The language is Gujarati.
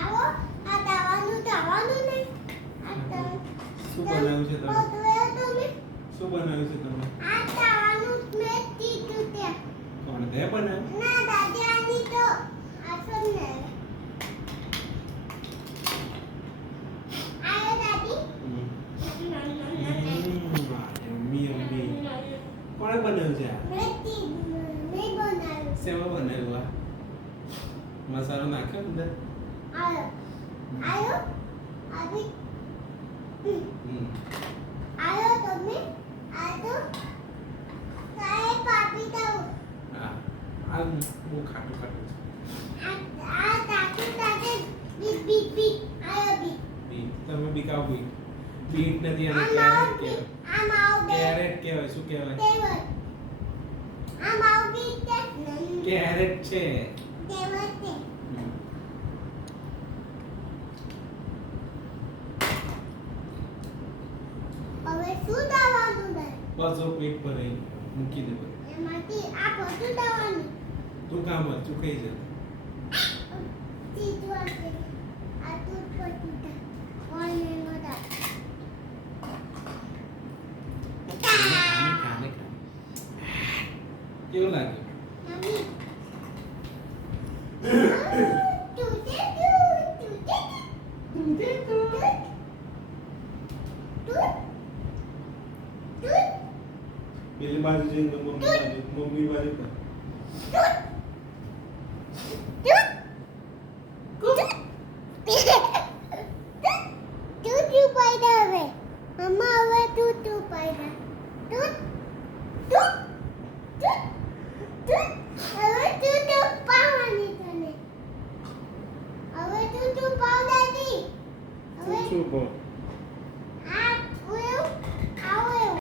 આવો આ દાવાનું નહીં શું બનાવ્યું છે તમે? તમે શું બનાવ્યું છે તમે? આ દાવાનું મેં કીધું તે કોણ તે બનાવ્યું? ના દાદી આની તો આસન ને આયો દાદી યમ્મી યમ્મી. કોણે બનાવ્યું છે આ? મેં બનાવ્યું શેમાં બનાવ્યું આ? મસાલો નાખ્યો અંદર? આયો આવી હમ. આયો તમે આ તો કાય પાપી તો હા આ બહુ ખાટું ખાટું છે. આ તાકી તાકે બી બી બી આયો બી બીટ તમે બીકાવ બીટ. બીટ નથી આ અને માવ કેરેટ બી કહેવાય. આ માવ બે કેરેટ કહેવાય. શું કહેવાય? તેવર આ માવ બી તે કેરેટ છે. તેવર તે હમ. હવે શું દાવાનું દે બસ જો પેટ ભરાઈ મૂકી દે બધું. એમાંથી આ બધું દાવાનું તું કામ કર તું ખાઈ જા. ચીજવા છે આ દૂધ બધું દે ઓને મદા ખાને ખાને. કેવું લાગ્યું? મમ્મી તું દે પેલી બાજુ જઈને તો મમ્મી બાજુ કર. મમ્મા હવે તું પાયદા હવે તું પાવાની તને હવે તું પાવ દાદી હવે શું કહો?